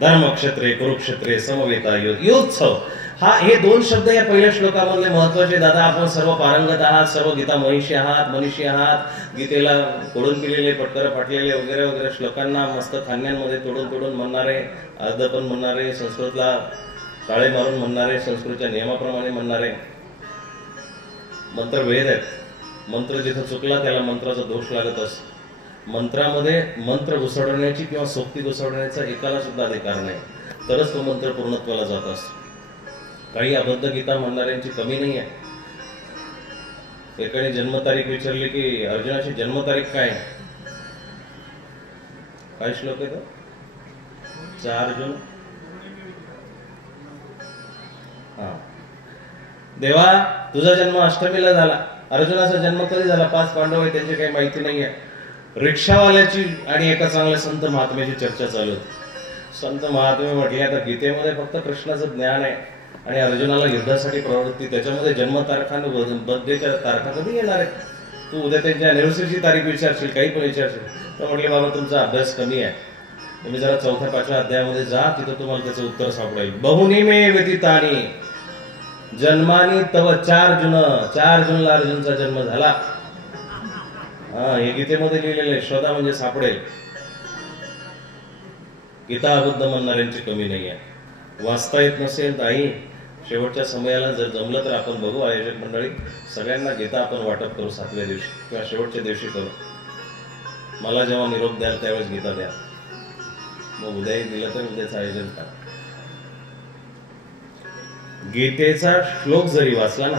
धर्मक्षेत्रे कुरुक्षेत्रे समवेता योत्सव, हे दोन शब्द या पहिल्या श्लोकामधले महत्वाचे. दादा आपण सर्व पारंगत आहात, सर्व गीता मनीषी आहात, गीतेला कोडून केलेले, पटकर फाटलेले वगैरे वगैरे श्लोकांना मस्त खांद्यांमध्ये तोडून म्हणणारे, अर्ध पण म्हणणारे, संस्कृतला काळे मारून म्हणणारे, संस्कृतच्या नियमाप्रमाणे म्हणणारे. मंत्र वेद आहेत. मंत्र जिथं चुकला त्याला मंत्राचा दोष लागत असतो. मंत्रामध्ये मंत्र घुसवण्याची किंवा सोक्ती घुसवण्याचा एकाला सुद्धा अधिकार नाही, तरच तो मंत्र पूर्णत्वाला जात असतो. काही अबद्ध गीता म्हणणाऱ्यांची कमी नाही आहे. एकाने जन्मतारीख विचारली की अर्जुनाची जन्मतारीख काय श्लोक आहे तो? 4 जून. देवा तुझा जन्म अष्टमीला झाला, अर्जुनाचा जन्म कधी झाला? 5 पांडव आहे त्यांची काही माहिती नाहीये. रिक्षावाल्याची आणि एका चांगल्या संत महात्म्याची चर्चा चालू होती. संत महात्मे म्हटले आता गीतेमध्ये फक्त कृष्णाचं ज्ञान आहे आणि अर्जुनाला युद्धासाठी प्रवृत्ती, त्याच्यामध्ये जन्मतारखा बर्थडेच्या तारखा कधी येणार आहे? तू उद्या त्यांच्या अॅनिव्हर्सरीची तारीख विचारशील, काही पण विचारशील. तर म्हटले बाबा तुमचा अभ्यास कमी आहे, तुम्ही जरा 4-5व्या अध्यायामध्ये जा, तिथं तुम्हाला त्याचं उत्तर सापडेल. बहुनी मे व्यतीतानी जन्मानी तव 4 जूनला अर्जुनचा जन्म झाला. हे गीतेमध्ये लिहिलेलं आहे, शोधा म्हणजे सापडेल. गीता अबद्ध म्हणणाऱ्यांची कमी नाही आहे. वाचता येत नसेल ताई, शेवटच्या समयाला जर जमलं तर आपण बघू, आयोजक मंडळी सगळ्यांना गीता आपण वाटप करू 7व्या दिवशी किंवा शेवटच्या दिवशी करू. मला जेव्हा निरोप द्याल त्यावेळेस गीता द्या, मग उद्याही दिलं तर उद्याचं आयोजन करा. गीतेचा श्लोक जरी वाचला ना,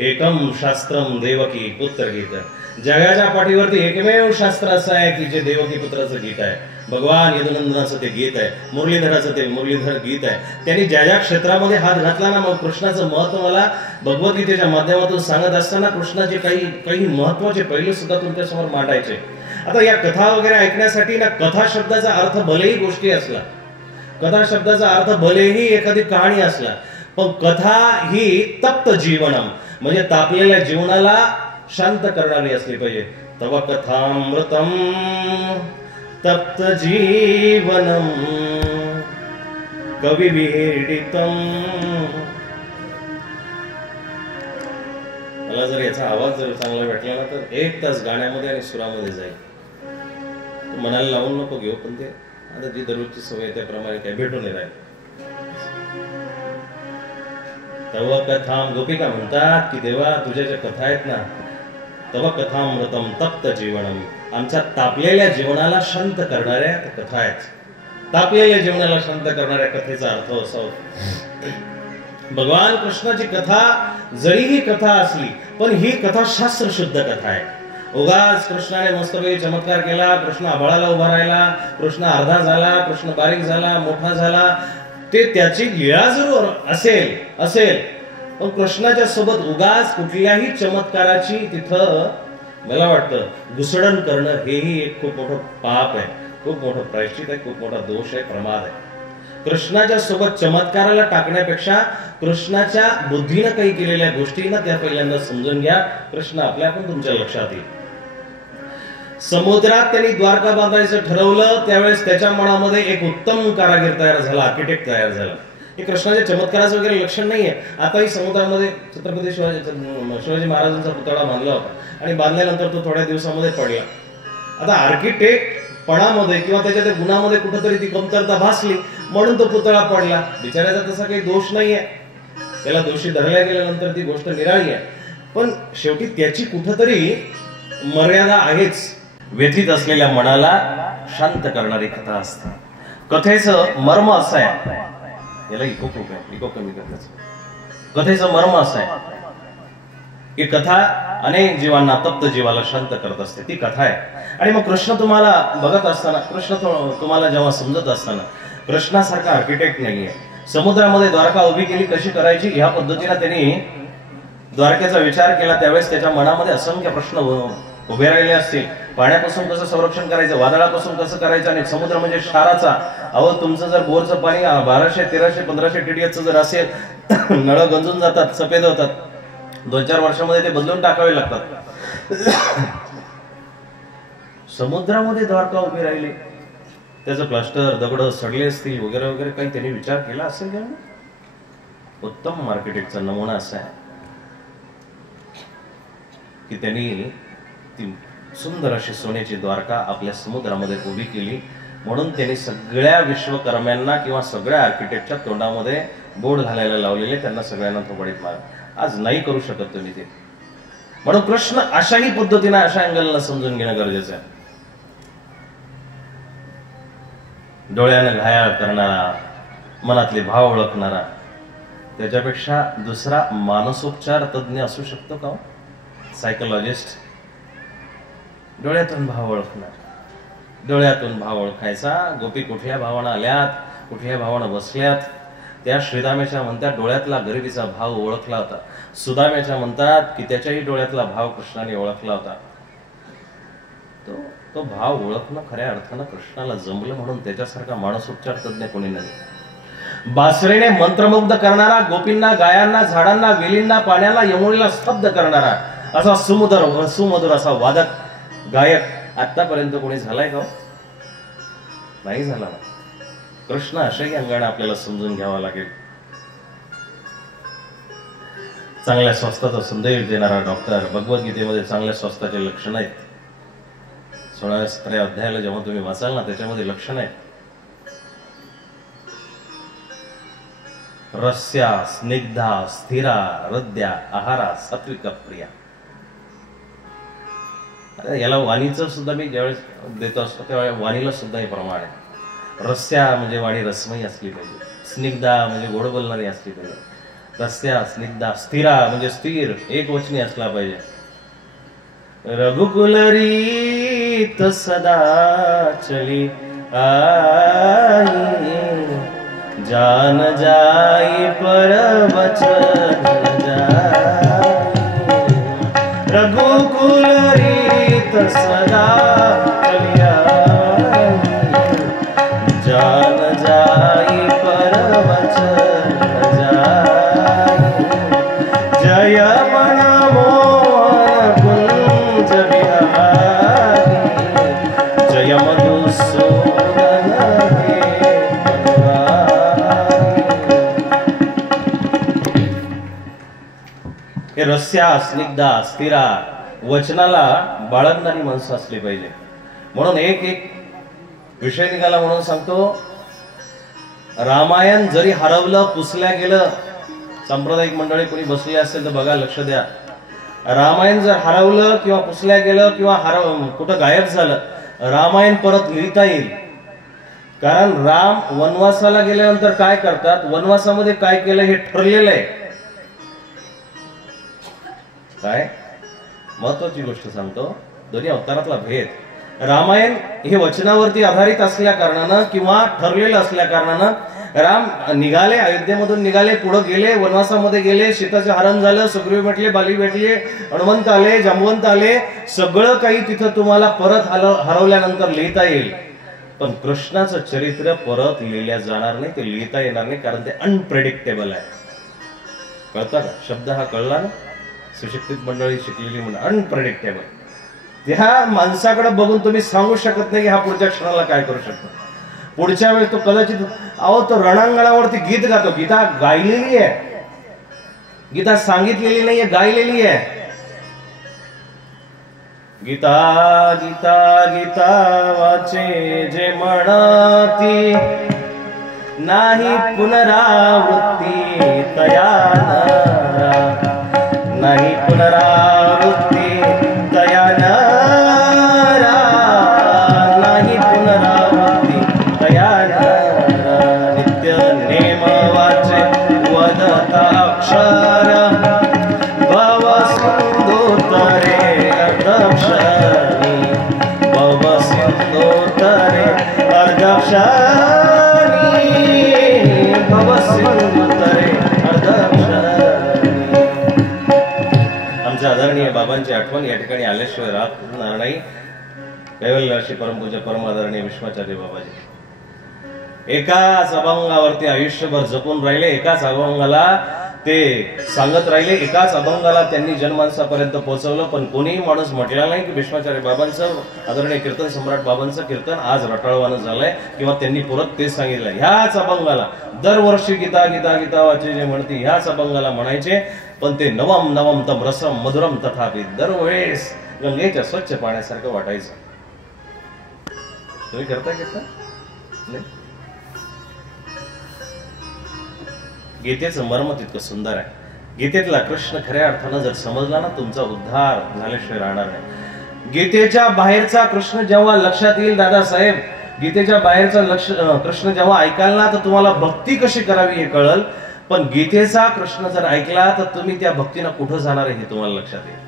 एकम शास्त्रम देवकी पुत्र गीता, जगाच्या पाठीवरती एकमेव शास्त्र असं आहे की जे देवकी पुत्राचं गीत आहे. भगवान यदुनंदनाचं ते गीत आहे, मुरलीधराचं ते मुरलीधर गीत आहे. त्यांनी ज्या ज्या क्षेत्रामध्ये हात घातला ना, मग कृष्णाचं महत्व मला भगवद्गीतेच्या माध्यमातून सांगत असताना कृष्णाचे काही महत्वाचे पैलू सुद्धा तुमच्यासमोर मांडायचे. आता या कथा वगैरे ऐकण्यासाठी ना, कथा शब्दाचा अर्थ भलेही गोष्टी असला, कथा शब्दाचा अर्थ भलेही एखादी कहाणी असला, पण कथा ही तप्त जीवनम म्हणजे तापलेल्या जीवनाला शांत करणारी असली पाहिजे. तव कथामृतम तप्त जीवनम कवी विहिडितम. मला जर याचा आवाज जर चांगला भेटला ना तर 1 तास गाण्यामध्ये आणि सुरामध्ये जाईल. मनाला लावून नको घेऊ, पण ते आता जी दररोजची सवय त्याप्रमाणे काय भेटून राहील. तव कथाम, गोपिका म्हणतात की देवा तुझ्या ज्या कथा आहेत ना, तव कथामृतम तप्त जीवनम, आमच्या तापलेल्या जीवनाला शांत करणाऱ्या कथा आहेत. तापलेल्या जीवनाला शांत करणाऱ्या कथेचा अर्थ असा होता, भगवान कृष्णाची कथा जरी ही कथा असली पण ही कथा शास्त्र शुद्ध कथा आहे. उगाच कृष्णाने मस्तपैकी चमत्कार केला, कृष्ण आभाळाला उभा राहिला, कृष्ण अर्धा झाला, कृष्ण बारीक झाला, मोठा झाला, ते त्याची लीळा जरूर असेल पण कृष्णाच्या सोबत उगाच कुठल्याही चमत्काराची तिथं मला वाटतं घुसडण करणं हेही एक खूप मोठं पाप आहे, खूप मोठं प्रायश्चित आहे, खूप मोठा दोष आहे, प्रमाद आहे. कृष्णाच्या सोबत चमत्काराला टाकण्यापेक्षा कृष्णाच्या बुद्धीनं काही केलेल्या गोष्टींना त्या पहिल्यांदा समजून घ्या. कृष्ण आपल्या पण तुमच्या लक्षात येईल. समुद्रात त्यांनी द्वारका बांधायचं ठरवलं त्यावेळेस त्याच्या मनामध्ये एक उत्तम कारागीर तयार झाला, आर्किटेक्ट तयार झाला. हे कृष्णाच्या चमत्काराचं वगैरे लक्षण नाहीये. आताही समुद्रामध्ये छत्रपती शिवाजी महाराजांचा पुतळा बांधला होता आणि बांधल्यानंतर तो थोड्या दिवसामध्ये पडला. आता आर्किटेक्ट पणामध्ये किंवा त्याच्या गुणामध्ये कुठेतरी ती कमतरता भासली म्हणून तो पुतळा पडला. बिचाऱ्याचा तसा काही दोष नाहीये, त्याला दोषी धरल्या गेल्यानंतर ती गोष्ट निराळी आहे. पण शेवटी त्याची कुठेतरी मर्यादा आहेच. व्यथित असलेल्या मनाला शांत करणारी कथा असते. कथेचं मर्म असं आहे, याला इको कमी करण्याचं. कथेचं मर्म असं आहे की कथा अनेक जीवांना, तप्त जीवाला शांत करत असते, ती कथा आहे. आणि मग कृष्ण तुम्हाला बघत असताना, कृष्ण तुम्हाला जेव्हा समजत असताना, कृष्णासारखा आर्किटेक्ट नाहीये. समुद्रामध्ये द्वारका उभी केली कशी करायची ह्या पद्धतीने त्यांनी द्वारकेचा विचार केला. त्यावेळेस त्याच्या मनामध्ये असंख्य प्रश्न उभे राहिले असतील. पाण्यापासून कसं संरक्षण करायचं, वादळापासून कसं करायचं, आणि समुद्र म्हणजे क्षाराचा. अहो तुमचं जर बोरचं पाणी 1200, 1300, 1500 TDS जर असेल, नळ गंजून जातात, सफेद होतात, 2-4 वर्षामध्ये ते बदलून टाकावे लागतात. समुद्रामध्ये द्वारका उभी राहिली त्याचं प्लास्टर दगड सडले असतील वगैरे वगैरे काही त्यांनी विचार केला असेल का? उत्तम आर्किटेक्टचा नमुना असा आहे की त्यांनी ती सुंदर अशी सोन्याची द्वारका आपल्या समुद्रामध्ये उभी केली. म्हणून त्यांनी सगळ्या विश्वकर्म्यांना किंवा सगळ्या आर्किटेक्टच्या तोंडामध्ये बोर्ड घालायला लावलेले, त्यांना सगळ्यांना थोबडीत मार. आज नाही करू शकत तुम्ही ते. म्हणून कृष्ण अशाही पद्धतीने अशा अँगलला समजून घेणं गरजेचं आहे. डोळ्यानं घायाळ करणारा, मनातले भाव ओळखणारा, त्याच्यापेक्षा दुसरा मानसोपचार तज्ञ असू शकतो का? सायकोलॉजिस्ट. डोळ्यातून भाव ओळखणार, डोळ्यातून भाव ओळखायचा. गोपी कुठल्या भावानं आल्यात, कुठल्या भावानं बसल्यात, त्या श्रीदामेच्या म्हणतात डोळ्यातला गरिबीचा भाव ओळखला होता. सुदामेच्या म्हणतात की त्याच्याही डोळ्यातला भाव कृष्णाने ओळखला होता. तो भाव ओळखणं खऱ्या अर्थानं कृष्णाला जमलं, म्हणून त्याच्यासारखा मानसोपचार तज्ञ कोणी नाही. बासरीने मंत्रमुग्ध करणारा, गोपींना, गायांना, झाडांना, वेलींना, पाण्याला, यमुनेला स्तब्ध करणारा असा सुमधुर असा वादक गायक आतापर्यंत कोणी झालाय का? नाही झाला. कृष्ण अशाही अंगाने आपल्याला समजून घ्यावा लागेल. चांगल्या स्वास्थ्याचा संदेश देणारा डॉक्टर. भगवद्गीतेमध्ये चांगल्या स्वास्थ्याचे लक्षण आहेत. 16व्या अध्यायाला जेव्हा तुम्ही वाचाल ना, त्याच्यामध्ये लक्षण आहे. रस्या, स्निग्धा, स्थिरा, हृद्या, आहारा, सात्विक प्रिया. याला वाणीचं सुद्धा मी ज्यावेळेस देतो असतो त्यावेळेस वाणीला सुद्धा हे प्रमाण आहे. रस्या म्हणजे वाणी रसमयी असली पाहिजे. स्निग्धा म्हणजे गोड बोलणारी असली पाहिजे. रस्या, स्निग्धा, स्थिरा म्हणजे स्थिर, एक वचनी असला पाहिजे. रघुकुल रीत सदा चली आई, जान जाई पर वचन जाई. रघुकुल रीत सदा चली आई, जान जाई पर वचन जाई. जय मन मोहन कुंज बिहारी, जय मधुसूदन हे रस्या, स्निग्धा, स्थिरा, वचनाला बाळगणारी माणसं असली पाहिजे. म्हणून एक विषय निघाला म्हणून सांगतो. रामायण जरी हरवलं, पुसल्या गेलं, सांप्रदायिक मंडळी कोणी बसली असेल तर बघा, लक्ष द्या. रामायण जर हरवलं किंवा पुसल्या गेलं किंवा कुठं गायब झालं, रामायण परत लिहिता येईल. कारण राम वनवासाला गेल्यानंतर काय करतात, वनवासामध्ये काय केलं हे ठरलेलं आहे. काय महत्वाची गोष्ट सांगतो, दोन्ही अवतारातला भेद. रामायण हे वचनावरती आधारित असल्या कारणानं किंवा ठरलेलं असल्या कारणानं राम निघाले, अयोध्येमधून निघाले, पुढे गेले, वनवासामध्ये गेले, सीताचे हरण झालं, सुग्रीव भेटले, बाली भेटले, हनुमंत आले, जांबवंत आले, सगळं काही तिथं तुम्हाला परत हरवल्यानंतर लिहिता येईल. पण कृष्णाचं चरित्र परत लिहिल्या जाणार नाही, ते लिहिता येणार नाही, कारण ते अनप्रेडिक्टेबल आहे. कळतं का? शब्द हा कळला ना? सुशिक्षित मंडळी शिकलेली म्हणून अनप्रेडिक्टेबल. त्या माणसाकडे बघून तुम्ही सांगू शकत नाही की हा पुढच्या क्षणाला काय करू शकतो. पुढच्या वेळेस तो कदाचित तो रणांगणावरती गीत गातो. गीता गायलेली आहे, गीता सांगितलेली नाहीये, गायलेली आहे. गीता गीता गीता वाचे जे म्हणती, नाही पुनरावृत्ती तयाना, नाही पुनरावृत्ती तयाना, नाही पुनरावृत्ती तयाना. नित्य नेम वाचे वदता अक्षर, भव सिंधू तरे अर्धक्षरी, भव सिंधू तरे अर्धक्षरी, भव सिंधू तरे अर्धक्षरी. आमच्या आदरणीय बाबांची आठवण या ठिकाणी आल्याशिवाय राहणार नाही. कैवल्याशी परमपूज्य परम आदरणीय विश्वाचार्य बाबाजी एकाच अभंगावरती आयुष्यभर जपून राहिले. एकाच अभंगाला ते सांगत राहिले. एकाच अभंगाला त्यांनी जनमानसापर्यंत पोहोचवलं, पण कोणीही माणूस म्हटलेला नाही की भीष्माचार्य बाबांचं, आदरणीय कीर्तन सम्राट बाबांचं कीर्तन आज रटाळवानं झालंय, किंवा त्यांनी परत तेच सांगितलं. ह्याच अभंगाला दरवर्षी गीता गीता गीता वाचे जे म्हणते ह्याच अभंगाला म्हणायचे, पण ते नवम नवम तम रसम मधुरम तथापि दरवेळेस गंगेच्या स्वच्छ पाण्यासारखं वाटायचं. तुम्ही करता नाही? गीतेचं मर्म तितकं सुंदर आहे. गीतेतला कृष्ण खऱ्या अर्थानं जर समजला ना, तुमचा उद्धार झाल्याशिवाय राहणार नाही. गीतेच्या बाहेरचा कृष्ण जेव्हा लक्षात येईल दादासाहेब, गीतेच्या बाहेरचा कृष्ण जेव्हा ऐकाल ना, तर तुम्हाला भक्ती कशी करावी हे कळल. पण गीतेचा कृष्ण जर ऐकला तर तुम्ही त्या भक्तीनं कुठं जाणार आहे हे तुम्हाला लक्षात येईल.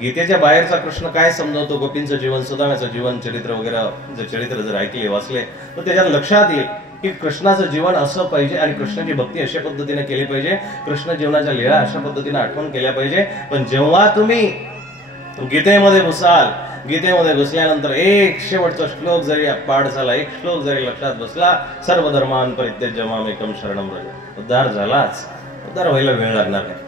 गीतेच्या बाहेरचा कृष्ण काय समजवतो, गोपींचं जीवन, सुदाम्याचं जीवन, चरित्र वगैरे जे चरित्र जर ऐकले वाचले तर त्याच्यात लक्षात येईल की कृष्णाचं जीवन असं पाहिजे आणि कृष्णाची भक्ती अशा पद्धतीने केली पाहिजे, कृष्ण जीवनाच्या लीळा अशा पद्धतीने आठवण केल्या पाहिजे. पण जेव्हा तुम्ही गीतेमध्ये घुसाल, गीतेमध्ये घुसल्यानंतर एक शेवटचा श्लोक जरी पाठ झाला, एक श्लोक जरी लक्षात बसला, सर्व धर्मान परित्यज्य माम एकम शरणं व्रज, उद्धार झालाच. उद्धार व्हायला वेळ लागणार नाही.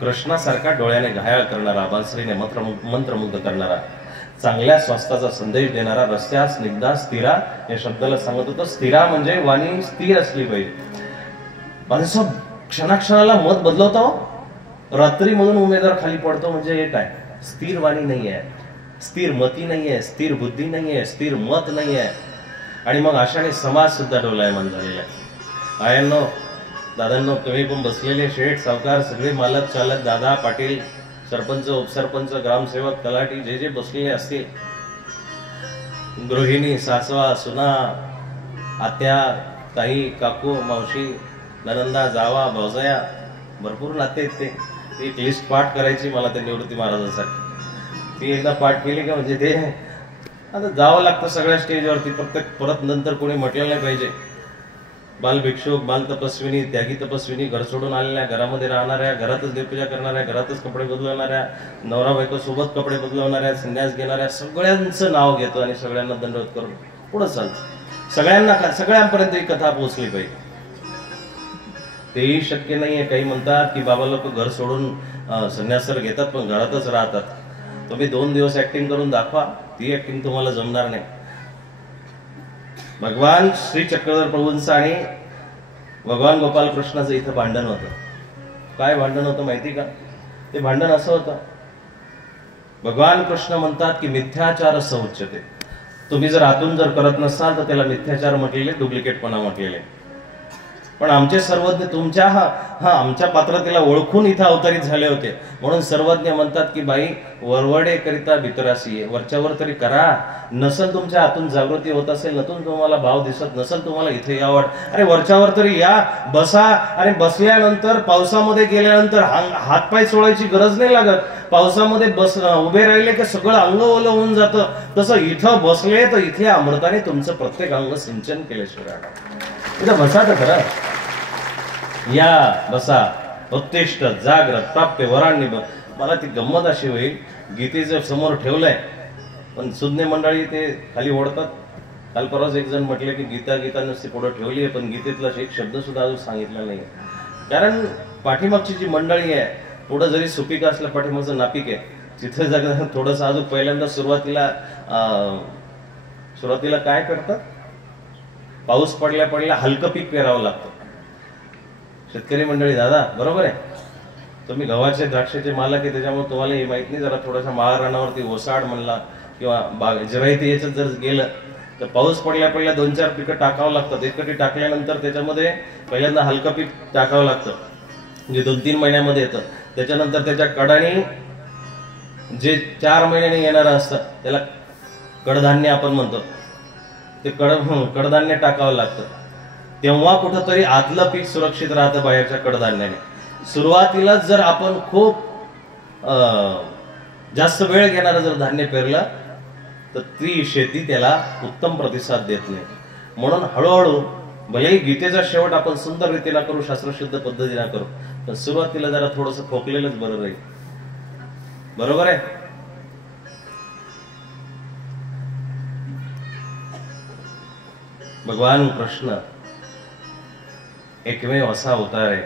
कृष्णासारखा डोळ्याने घायाळ करणारा, बांसरीने मंत्रमुग्ध करणारा, चांगल्या स्वास्थ्याचा संदेश देणारा, रस्त्या स्निग्धा स्थिरा या शब्दाला सांगत होतो. स्थिरा म्हणजे वाणी स्थिर असली पाहिजे. माणसं क्षणाक्षणाला मत बदलवतो. रात्री म्हणून उमेदवार खाली पडतो म्हणजे हे काय? स्थिर वाणी नाहीये, स्थिर मती नाहीये, स्थिर बुद्धी नाहीये, स्थिर मत नाहीये. आणि मग अशाने समाज सुद्धा डोलायमान झालेला आहे. आयांनो, दादांनो, तुम्ही पण बसलेले शेठ सावकार सगळे मालक चालक, दादा पाटील, सरपंच उपसरपंच, ग्रामसेवक, तलाठी जे जे बसलेले असतील, गृहिणी, सासवा, सुना, आत्या, ताई, काकू, मावशी, ननंदा, जावा, भावजया, भरपूर नाते आहेत. ते एक लिस्ट पाठ करायची मला त्या निवृत्ती महाराजांसाठी. ती एकदा पाठ केली का म्हणजे ते आता जावं लागतं सगळ्या स्टेजवरती. परत नंतर कोणी म्हटलं नाही पाहिजे. बाल भिक्षुक, बाल तपस्विनी, त्यागी तपस्विनी, घर सोडून आलेल्या, घरामध्ये राहणाऱ्या, घरातच देवपूजा करणाऱ्या, घरातच कपडे बदलवणाऱ्या, नवरा बायको सोबत कपडे बदलवणाऱ्या, संन्यास घेणाऱ्या, सगळ्यांचं नाव घेतो आणि सगळ्यांना दंडवत करून पुढे चालतो. सगळ्यांपर्यंत ही कथा पोहोचली पाहिजे. तेही शक्य नाहीये. काही म्हणतात की बाबा लोक घर सोडून संन्यास तर घेतात पण घरातच राहतात. तुम्ही 2 दिवस ऍक्टिंग करून दाखवा, ती ऍक्टिंग तुम्हाला जमणार नाही. भगवान श्री चक्रधर प्रभूंचं आणि भगवान गोपाल कृष्णाचं इथं भांडण होतं. काय भांडण होतं माहिती का? ते भांडण असं होतं, भगवान कृष्ण म्हणतात की मिथ्याचार सौच्यते. तुम्ही जर आतून जर करत नसाल तर त्याला मिथ्याचार म्हटलेले, डुप्लिकेटपणा म्हटलेले. पण आमचे सर्वज्ञ तुमच्या आमच्या पात्रतेला ओळखून इथं अवतरित झाले होते. म्हणून सर्वज्ञ म्हणतात की बाई, वरवडे करिता भितरासी, वरच्यावर तरी करा. नसल तुमच्या आतून जागृती होत असेल, नतून तुम्हाला भाव दिसत नसेल, तुम्हाला इथे यावं, अरे वरच्यावर तरी या, बसा. अरे बसल्यानंतर पावसामध्ये गेल्यानंतर हातपाय सोडायची गरज नाही लागत. पावसामध्ये उभे राहिले की सगळं अंग ओलं होऊन जातं. तसं इथं बसले तर इथल्या अमृताने तुमचं प्रत्येक अंग सिंचन केल्याशिवाय इथं बसा तर खरं. या बसा, उत्तिष्ठ जाग्रत प्राप्य वरांनी. मला ती गंमत अशी होईल, गीतेचं समोर ठेवलंय पण सुज्ञ मंडळी ते खाली ओढतात. काल परवाच एक जण म्हटले की गीता नुसती पुढे ठेवली आहे पण गीतेतला एक शब्द सुद्धा अजून सांगितला नाही. कारण पाठीमागची जी मंडळी आहे, पुढं जरी सुपिका असलं पाठीमागचं नापिक आहे, तिथे जग थोडंसं अजून पहिल्यांदा सुरुवातीला काय करतात, पाऊस पडल्या हलकं पीक पेरावं लागतं. शेतकरी मंडळी दादा बरोबर आहे, तुम्ही गव्हाचे द्राक्षाचे मालक आहे, त्याच्यामुळे तुम्हाला हे माहित नाही. जरा थोडासा माळ रानावरती ओसाड म्हणला किंवा जिरायती याच्यात जर गेलं तर पाऊस पडल्या 2-4 पिकं टाकावं लागतात. एकटी टाकल्यानंतर त्याच्यामध्ये पहिल्यांदा हलकं पीक टाकावं लागतं, म्हणजे 2-3 महिन्यामध्ये येतं. त्याच्यानंतर त्याच्या कडाने जे 4 महिन्याने येणारं असतं त्याला कडधान्य आपण म्हणतो, ते कडधान्य टाकावं लागतं. तेव्हा कुठंतरी आतलं पीक सुरक्षित राहतं बाहेरच्या कडधान्याने. सुरुवातीला जर आपण खूप जास्त वेळ घेणारं जर धान्य पेरलं तर ती शेती त्याला उत्तम प्रतिसाद देत नाही. म्हणून हळूहळू भलेही गीतेचा शेवट आपण सुंदर रीतीला करू, शास्त्रशुद्ध पद्धतीने करू, पण सुरुवातीला जरा थोडंसं खोकलेलंच बरं राहील. बरोबर आहे. भगवान कृष्ण एकमेव असा अवतार आहे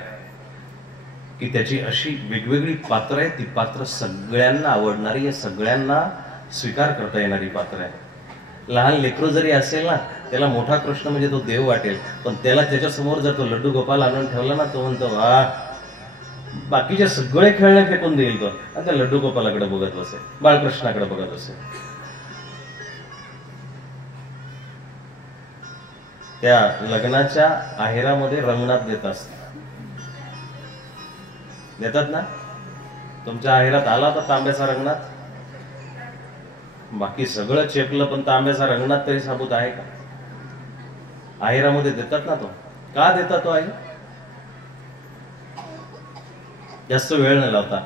की त्याची अशी वेगवेगळी पात्र आहे, ती पात्र सगळ्यांना आवडणारी आहे, सगळ्यांना स्वीकार करता येणारी पात्र आहे. लहान लेकरू जरी असेल ना, त्याला मोठा कृष्ण म्हणजे तो देव वाटेल, पण त्याला त्याच्यासमोर जर तो लड्डू गोपाल आणून ठेवला ना, तो म्हणतो वा, बाकीचे सगळे खेळणे फेकून देईल तो आणि त्या लड्डू गोपालाकडे बघत बसेल, बाळकृष्णाकडे बघत बसेल. त्या लग्नाच्या आहेरामध्ये रंगणात देतात ना. तुमच्या आहेरात आला तर तांब्याचा रंगणात, बाकी सगळं चेपलं पण तांब्याचा रंगणात तरी साबूत आहे का? आहेरामध्ये देतात ना. तो का देतात तो? आई जास्त वेळ न लावता,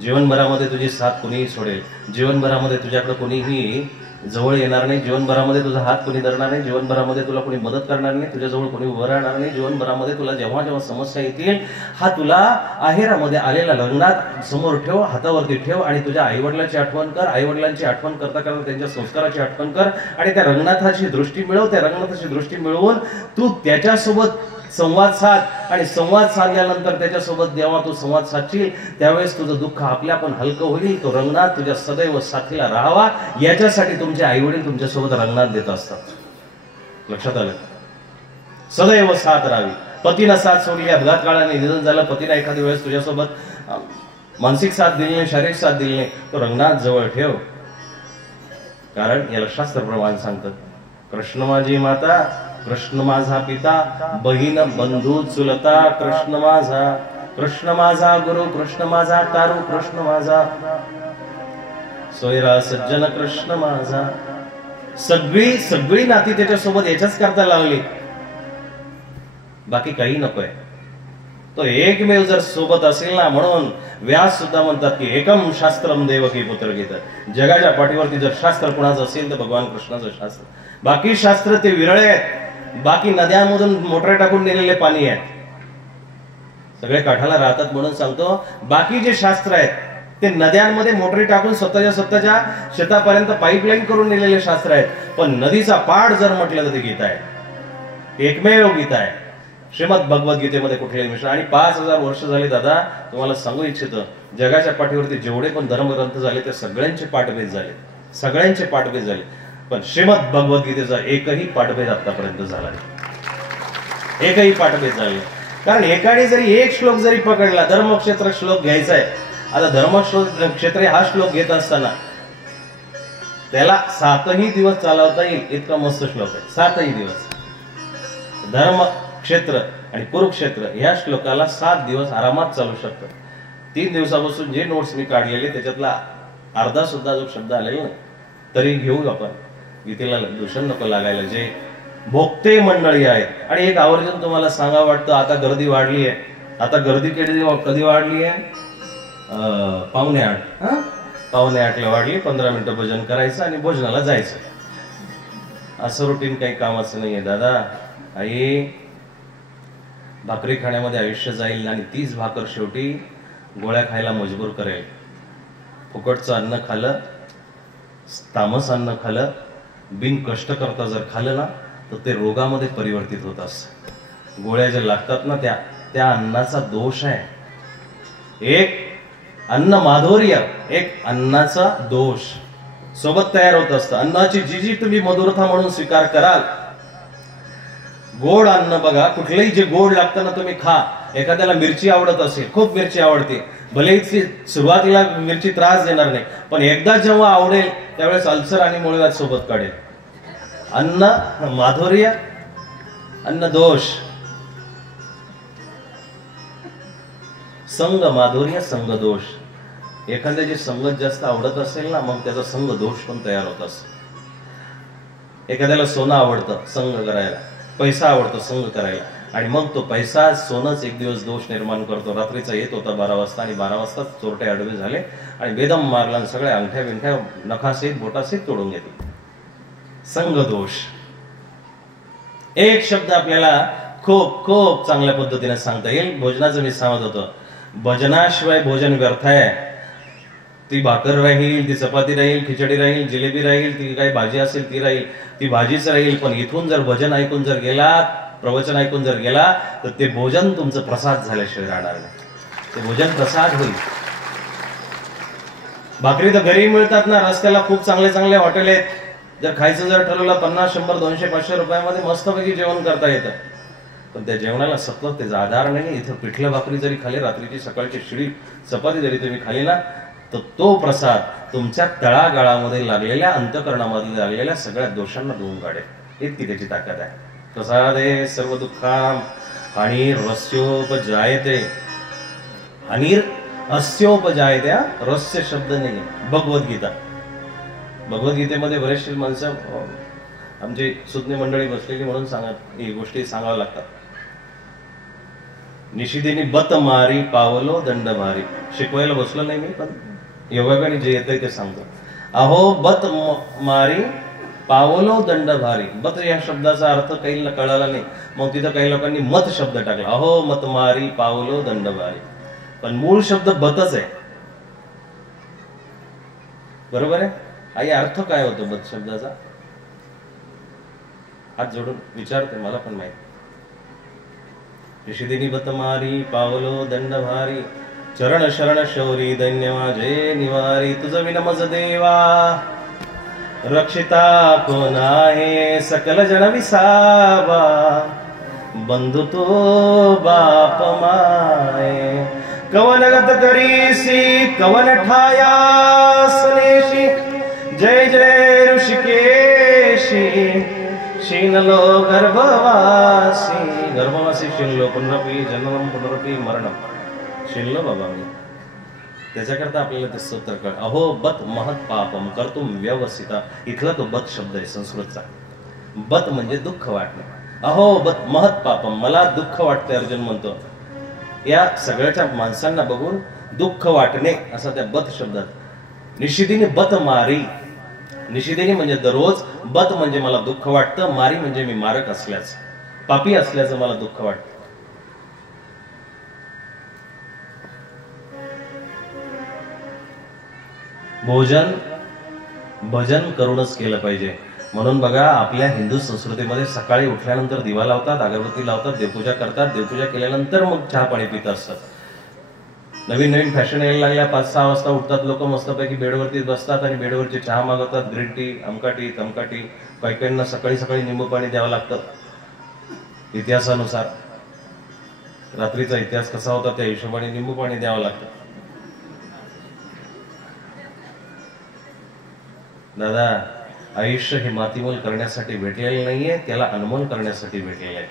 जीवनभरामध्ये तुझी साथ कोणीही सोडेल, जीवनभरामध्ये तुझ्याकडे कोणीही जवळ येणार नाही, जीवनभरामध्ये तुझा हात कोणी धरणार नाही, जीवनभरामध्ये तुला कोणी मदत करणार नाही, तुझ्याजवळ कोणी उभं राहणार नाही, जीवनभरामध्ये तुला जेव्हा जेव्हा समस्या येतील, हा तुला आहेरामध्ये आलेला लग्नात समोर ठेव, हातावरती ठेव आणि तुझ्या आईवडिलांची आठवण कर. आईवडिलांची आठवण करता करता त्यांच्या संस्काराची आठवण कर आणि त्या रंगनाथाची दृष्टी मिळव. त्या रंगनाथाची दृष्टी मिळवून तू त्याच्यासोबत संवाद साध आणि संवाद साधल्यानंतर त्याच्यासोबत जेव्हा तू संवाद साधशील त्यावेळेस तुझं दुःख आपल्या पण हलकं होईल. तो रंगनाथ तुझ्या सदैव साथीला राहावा याच्यासाठी तुमचे आईवडील तुमच्यासोबत रंगनाथ देत असतात. लक्षात आलं? सदैव साथ राहावी. पतीनं साथ सोडली, अपघात काळाने निधन झालं, पतीला एखाद्या वेळेस तुझ्यासोबत मानसिक साथ दिली नाही, शारीरिक साथ दिली नाही, तो रंगनाथ जवळ ठेव. कारण याला शास्त्र प्रमाण सांगतं, कृष्ण माझी माता, कृष्ण माझा पिता, बहीण बंधू चुलता, कृष्ण माझा, कृष्ण माझा गुरु, कृष्ण माझा तारू, कृष्ण माझा सोयरा सज्जन, कृष्ण माझा. सगळी नाती त्याच्यासोबत याच्याच करता लावली, बाकी काही नकोय. तो एकमेव जर सोबत असेल ना, म्हणून व्यास सुद्धा म्हणतात की एकम शास्त्रम देवकी पुत्र गीत. जगाच्या पाठीवरती जर शास्त्र कुणाचं असेल तर भगवान कृष्णाचं शास्त्र. बाकी शास्त्र ते विरळे आहेत, बाकी नद्यांमधून मोटरे टाकून नेलेले पाणी आहे, सगळे काठाला राहतात. म्हणून सांगतो, बाकी जे शास्त्र आहेत ते नद्यांमध्ये मोटरी टाकून स्वतःच्या शेतापर्यंत पाईपलाईन करून नेलेले शास्त्र आहेत. पण नदीचा पाठ जर म्हटलं तर ते गीता आहे, एकमेव गीता आहे. श्रीमद भगवद्गीतेमध्ये कुठलेही मिश्रण. आणि 5000 वर्ष झाले दादा, तुम्हाला सांगू इच्छितो, जगाच्या पाठीवरती जेवढे पण धर्मग्रंथ झाले ते सगळ्यांचे पाठभेद झाले, सगळ्यांचे पाठभेद झाले. पण श्रीमद भगवद्गीतेचा एकही पाठभेद आतापर्यंत झाला नाही, एकही पाठभेद झाला नाही. कारण एकाने जरी एक श्लोक जरी पकडला, धर्मक्षेत्र श्लोक घ्यायचा आहे, आता धर्मक्षेत्र हा श्लोक घेत असताना त्याला 7ही दिवस चालवता येईल इतका मस्त श्लोक आहे. 7ही दिवस. धर्मक्षेत्र आणि कुरुक्षेत्र या श्लोकाला 7 दिवस आरामात चालू शकतात. 3 दिवसापासून जे नोट्स मी काढलेले त्याच्यातला अर्धा सुद्धा जो शब्द आलेला नाही, तरी घेऊ आपण. गीतेला दूषण नको लागायला. जे भोगते मंडळी आहेत, आणि एक आवर्जून तुम्हाला सांगा वाटतं, आता गर्दी वाढली आहे. आता गर्दी कधी वाढली आहे? 7:45. 7:45ला वाढली. 15 मिनिटं भजन करायचं आणि भोजनाला जायचं. असं रुटीन काही कामाचं नाहीये दादा. आई, भाकरी खाण्यामध्ये आयुष्य जाईल आणि 30 भाकर शेवटी गोळ्या खायला मजबूर करेल. फुकटचं अन्न खाल्लं, तामस अन्न खाल्लं, बिन कष्ट करता जर खाल्लं ना तर ते रोगामध्ये परिवर्तित होत असत. गोळ्या ज्या लागतात ना त्या अन्नाचा दोष आहे. एक अन्न माधुर्य, एक अन्नाचा दोष सोबत तयार होत असतं. अन्नाची जी तुम्ही मधुरता म्हणून स्वीकार कराल. गोड अन्न बघा, कुठलंही जे गोड लागतं ना तुम्ही खा. एखाद्याला मिरची आवडत असेल, खूप मिरची आवडते, भलेही सुरुवातीला मिरची त्रास देणार नाही, पण एकदा जेव्हा आवडेल त्यावेळेस अल्सर आणि मुळव्याध सोबत काढेल. अन्न माधुर्य, अन्न दोष. संग माधुर्य, संग दोष. एखाद्याची संगत जास्त आवडत असेल ना, मग त्याचा संग दोष पण तयार होत असतो. एखाद्याला सोनं आवडतं संग करायला, पैसा आवडतो संग करायला, आणि मग तो पैसा सोनच एक दिवस दोष निर्माण करतो. रात्रीचा येत होता 12 वाजता आणि 12 वाजता चोरटे आडवे झाले आणि बेदम मारला आणि सगळ्या अंगठ्या बिंठ्या नखासहित बोटासहित तोडून घेतले. संग दोष. एक शब्द आपल्याला खूप खूप चांगल्या पद्धतीने सांगता येईल. भोजनाचं मी सांगत होतो, भजनाशिवाय भोजन व्यर्थ आहे. ती भाकर राहील, ती चपाती राहील, खिचडी राहील, जिलेबी राहील, ती काही भाजी असेल ती राहील, ती भाजीच राहील, पण इथून जर भजन ऐकून जर गेलात प्रवचन ऐकून जर गेला तर ते भोजन तुमचं प्रसाद झाल्याशिवाय राहणार नाही. ते भोजन प्रसाद होईल. भाकरी तर घरी मिळतात ना, रस्त्याला खूप चांगले चांगले हॉटेल आहेत. जर खायचं जर ठरवलं 50, 100, 200, 500 रुपयामध्ये मस्तपैकी जेवण करता येतं. पण त्या जेवणाला सतत त्याचा आधार नाही. इथं पिठलं भाकरी जरी खाली, रात्रीची सकाळची शिळी चपाती जरी तुम्ही खाली ना, तर तो प्रसाद तुमच्या तळागाळामध्ये लागलेल्या, अंतःकरणामध्ये लागलेल्या सगळ्या दोषांना धुवून काढेल. इतकी त्याची ताकद आहे. प्रसादे सर्व दुःखाम हानिरस्योपजायते. हानिर अस्योपजायते. रस्य शब्द नाही. भगवद्गीता, भगवद्गीतेमध्ये बरेचसे माणसं आमची सुज्ञ मंडळी बसलेली म्हणून ही गोष्टी सांगाव्या लागतात. निशिदिनी बत मारी पावलो दंड भारी. शिकवायला बसलो नाही मी, पण योगाने जे येतंय ते सांगतो. अहो बत मारी पावलो दंड भारी. बत या शब्दाचा अर्थ काहींना कळाला नाही, मग तिथं काही लोकांनी मत शब्द टाकला. अहो मत मारी पावलो दंड भारी, पण मूळ शब्द बतच आहे. बरोबर आहे. आई अर्थ काय होतो बत शब्दाचा? हात जोडून विचारते, मला पण माहिती. ऋषिदिनी बत मारी पावलो दंड भारी. चरण शरण शौरी दैन्य माझे निवारी. तुझ विनमज देवा रक्षिता कोण आहे. सकल जन विसावा बंधु तो बाप माये. कवन गत करीसी कवन ठाया सनेशी. जय जय ऋषिकेशी शीनलो गर्भवासी. गर्भवासी शिनलो पुनरपी जन्मम पुनरपी मरणम. शिनलो बाबा मी. त्याच्याकरता आपल्याला ते स्तोत्र कळ. अहो बत महत् पापम कर्तुम व्यवसिता. इथला तो बत शब्द आहे संस्कृतचा. बत म्हणजे दुःख वाटणे. अहो बत महत् पापम, मला दुःख वाटते अर्जुन म्हणतो. या सगळ्याच्या माणसांना बघून दुःख वाटणे असा त्या बत शब्दात. निशिदिनी बत मारी. निशिदिनी म्हणजे दररोज, बत म्हणजे मला दुःख वाटतं, मारी म्हणजे मी मारक असल्याचं, पापी असल्याचं मला दुःख वाटतं. भोजन भजन करूनच केलं पाहिजे. म्हणून बघा आपल्या हिंदू संस्कृतीमध्ये सकाळी उठल्यानंतर दिवा लावतात, अगरबत्ती लावतात, देवपूजा करतात. देवपूजा केल्यानंतर मग चहा पाणी पित असतात. नवीन नवीन फॅशन यायला लागल्या. 5-6 वाजता उठतात लोक, मस्तपैकी बेडवरती बसतात आणि बेडवरची चहा मागवतात. Green tea, अमकाटी तमकाटी. काही काहींना सकाळी सकाळी निंबू पाणी द्यावं लागतं इतिहासानुसार. रात्रीचा इतिहास कसा होता त्या हिशोबाने निंबू पाणी द्यावं लागतं. दादा, आयुष्य हे मातीमोल करण्यासाठी भेटलेलं नाहीये, त्याला अनमोल करण्यासाठी भेटलेलं आहे.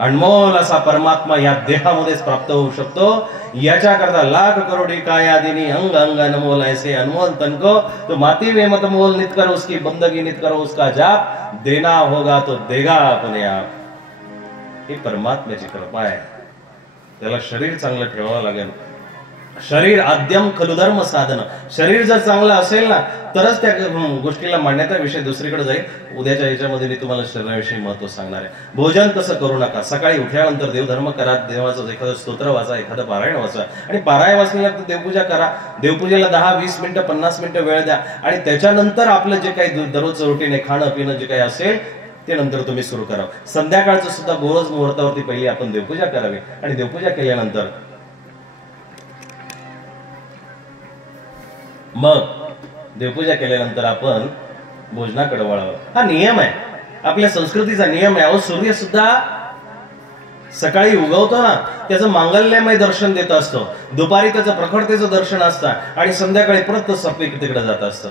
अनमोल असा परमात्मा या देहामध्येच प्राप्त होऊ शकतो. याच्याकरता लाख करोडी कायादिनी अंग अंग अनमोल ऐसे अनमोल तनको. तो माती में मत मोल नित करो उसकी बंदगी, नित करो उसका जाप. देना होगा तो देगा अपने आप. ही परमात्म्याची कृपा आहे. त्याला शरीर चांगलं ठेवावं लागेल. शरीर आद्यम खलुधर्म साधन. शरीर जर चांगलं असेल ना तरच त्या गोष्टीला मान्यता. विषय दुसरीकडे जाईल. उद्याच्या याच्यामध्ये मी तुम्हाला शरीराविषयी महत्व सांगणार आहे. भोजन कसं करू नका. सकाळी उठल्यानंतर देवधर्म करा. देवाचं एखादं स्तोत्र वाचा, एखादं पारायण वाचा. आणि पारायण वाचल्यानंतर देवपूजा करा. देवपूजेला 10-20 मिनिटं 50 मिनिटं वेळ द्या. आणि त्याच्यानंतर आपलं जे काही दररोजचं रुटीन आहे, खाणं पिणं जे काही असेल ते नंतर तुम्ही सुरू करा. संध्याकाळचं सुद्धा गोरज मुहूर्तावरती पहिली आपण देवपूजा करावी. आणि देवपूजा केल्यानंतर मग देवपूजा केल्यानंतर आपण भोजनाकडे वळावं. हा नियम आहे, आपल्या संस्कृतीचा नियम आहे. अहो सूर्य सुद्धा सकाळी उगवतो ना, त्याचं मांगल्यमय दर्शन देत असतो. दुपारी त्याचं प्रखरतेचं दर्शन असतं आणि संध्याकाळी परत सफेद तिकडे जात असतं.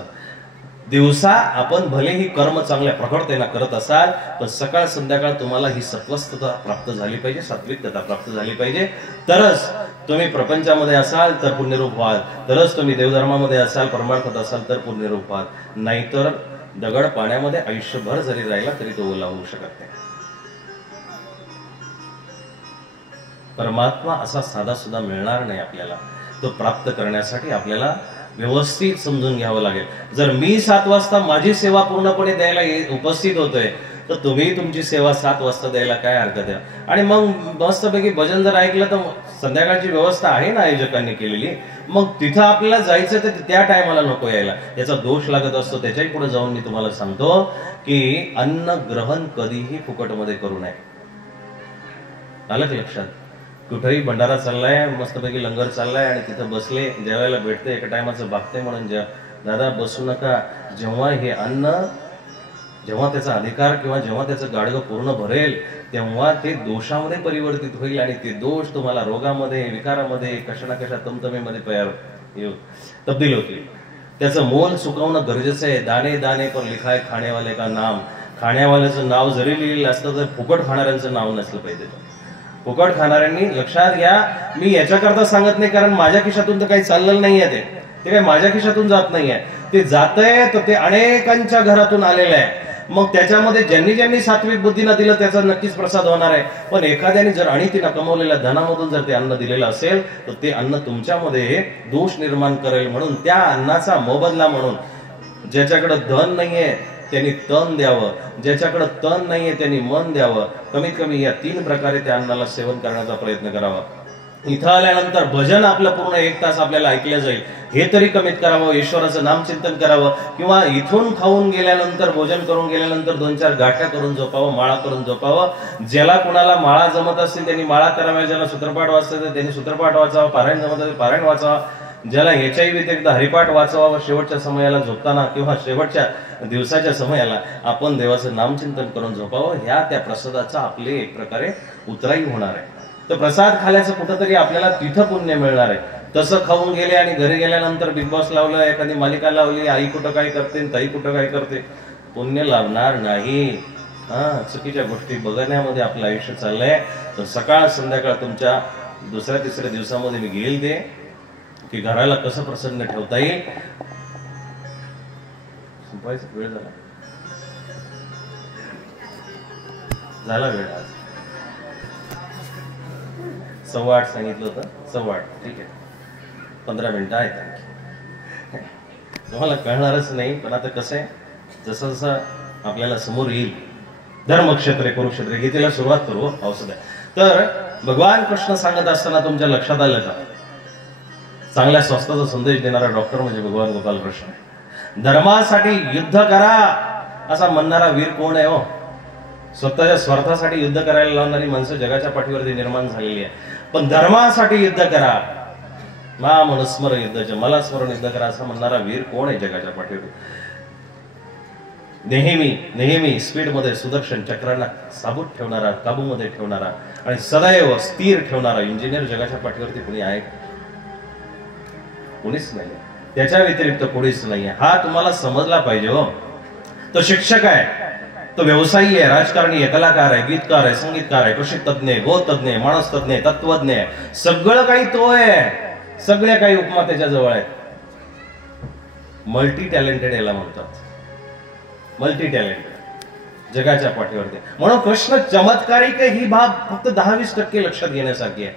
दिवसा आपण भलेही कर्म चांगल्या प्रखरतेने करत असाल, पण सकाळ संध्याकाळ तुम्हाला ही सत्वस्थता प्राप्त झाली पाहिजे, सात्विकता प्राप्त झाली पाहिजे. तरच तुम्ही प्रपंचामध्ये असाल तर पुण्यरूप व्हाल. तरच तुम्ही देवधर्मामध्ये असाल, परमार्थात असाल तर पुण्यरूप व्हाल. नाहीतर दगड पाण्यामध्ये आयुष्यभर जरी राहिला तरी तो ओला होऊ शकत नाही. परमात्मा असा साधा सुद्धा मिळणार नाही आपल्याला. तो प्राप्त करण्यासाठी आपल्याला व्यवस्थित समजून घ्यावं लागेल. जर मी 7 वाजता माझी सेवा पूर्णपणे द्यायला उपस्थित होतोय, तर तुम्ही तुमची सेवा 7 वाजता द्यायला काय हरकत आहे. आणि मग मस्तपैकी भजन जर ऐकलं तर संध्याकाळची व्यवस्था आहे ना आयोजकांनी केलेली, मग तिथं आपल्याला जायचं तर त्या टायमाला नको यायला. याचा दोष लागत असतो. त्याच्याही पुढे जाऊन मी तुम्हाला सांगतो की अन्न ग्रहण कधीही फुकटमध्ये करू नये. आलं का लक्षात? कुठेही भंडारा चाललाय, मस्तपैकी लंगर चाललाय आणि तिथं बसले, जेवायला भेटते, एका टायमाचं भागते म्हणून दादा बसू नका. जेव्हा हे अन्न, जेव्हा त्याचा अधिकार किंवा जेव्हा त्याचं गाडगं पूर्ण भरेल तेव्हा ते दोषामध्ये परिवर्तित होईल आणि ते दोष तुम्हाला रोगामध्ये, विकारामध्ये, कशा ना कशा तमतमीमध्ये तब्दील होतील. त्याचं मोल चुकवणं गरजेचं आहे. दाणे दाणे पर लिखा है खाणेवाले का नाम. खाण्यावाल्याचं नाव जरी लिहिलेलं असतं तर फुकट खाणाऱ्यांचं नाव नसलं पाहिजे. फुकट खाणाऱ्यांनी लक्षात घ्या, मी याच्याकरता सांगत नाही कारण माझ्या खिशातून तर काही चाललेलं नाहीये, ते काही माझ्या खिशातून जात नाहीये, ते जातंय तर ते अनेकांच्या घरातून आलेलं आहे. मग त्याच्यामध्ये ज्यांनी ज्यांनी सात्विक बुद्धीनं दिलं त्याचा नक्कीच प्रसाद होणार आहे. पण एखाद्याने जर अनितीनं कमवलेल्या धनामधून जर ते अन्न दिलेलं असेल तर ते अन्न तुमच्यामध्ये दोष निर्माण करेल. म्हणून त्या अन्नाचा मोबदला म्हणून ज्याच्याकडे धन नाहीये त्यांनी तन द्यावं, ज्याच्याकडे तन नाहीये त्यांनी मन द्यावं. कमीत कमी या 3 प्रकारे त्या अन्नाला सेवन करण्याचा प्रयत्न करावा. इथं आल्यानंतर भजन आपलं पूर्ण 1 तास आपल्याला ऐकलं जाईल हे तरी कमीत करावं. ईश्वराचं नामचिंतन करावं किंवा इथून खाऊन गेल्यानंतर, भोजन करून गेल्यानंतर 2-4 गाठ्या करून झोपावं, माळा करून झोपावं. ज्याला कुणाला माळा जमत असतील त्यांनी माळा कराव्या, ज्याला सूत्रपाठ वाचायचं त्यांनी सूत्रपाठ वाचावं, पारायण जमत असेल पारायण वाचावं, ज्याला याच्याही व्यतिरिक्त हरिपाठ वाचावा व शेवटच्या समयाला झोपताना किंवा शेवटच्या दिवसाच्या समयाला आपण देवाचं नामचिंतन करून झोपावं. ह्या त्या प्रसादाचा आपले एक प्रकारे उतराई होणार आहे. तर प्रसाद खाल्याचं कुठंतरी आपल्याला तिथं पुण्य मिळणार आहे. तसं खाऊन गेले आणि घरी गेल्यानंतर बिग बॉस लावलं, एखादी मालिका लावली, आई कुठं काय करते, ताई कुठं काय करते, पुण्य लाभणार नाही. चुकीच्या गोष्टी बघण्यामध्ये आपलं आयुष्य चाललंय. तर सकाळ संध्याकाळ तुमच्या 2-3 दिवसामध्ये मी घेईल ते की घराला कसं प्रसन्न ठेवता येईल. संपायचा वेळ झाला वेळ. आज 8:15 सांगितलं होतं, 8:15. ठीक आहे, 15 मिनिटं आहेत आणखी. तुम्हाला कळणारच नाही, पण आता कसं आहे, जसं जसं आपल्याला समोर येईल. धर्मक्षेत्र कुरुक्षेत्र गीतेला सुरुवात करू. औषध आहे तर भगवान कृष्ण सांगत असताना तुमच्या लक्षात आलं का, चांगल्या स्वास्थ्याचा संदेश देणारा डॉक्टर म्हणजे भगवान गोपाल कृष्ण. धर्मासाठी युद्ध करा असा म्हणणारा वीर कोण आहे हो? स्वतःच्या स्वार्थासाठी युद्ध करायला लावणारी माणसं जगाच्या पाठीवरती निर्माण झालेली आहे. पण धर्मासाठी युद्ध करा, मा मनुस्मर युद्धाचे, मला स्मरण युद्ध करा असं म्हणणारा वीर कोण आहे जगाच्या पाठीवर? नेहमी नेहमी स्पीड मध्ये सुदर्शन चक्रांना साबूत ठेवणारा, काबूमध्ये ठेवणारा आणि सदैव स्थिर ठेवणारा इंजिनियर जगाच्या पाठीवरती कोणी आहे? कोणीच नाही. त्याच्या व्यतिरिक्त कोणीच नाही. हा तुम्हाला समजला पाहिजे हो. तो शिक्षक आहे, तो व्यवसायी आहे, राजकारणी आहे, कलाकार आहे, गीतकार आहे, संगीतकार आहे, कृषी तज्ञ आहे, गोतज्ञ आहे, माणस तज्ञ आहे, तत्वज्ञ आहे, सगळं काही तो आहे. सगळ्या काही उपमा त्याच्या जवळ आहेत. मल्टी टॅलेंटेड याला म्हणतात, मल्टी टॅलेंटेड जगाच्या पाठीवरती. म्हणून कृष्ण चमत्कारिक ही बाब फक्त 10-20% लक्षात घेण्यासारखी आहे.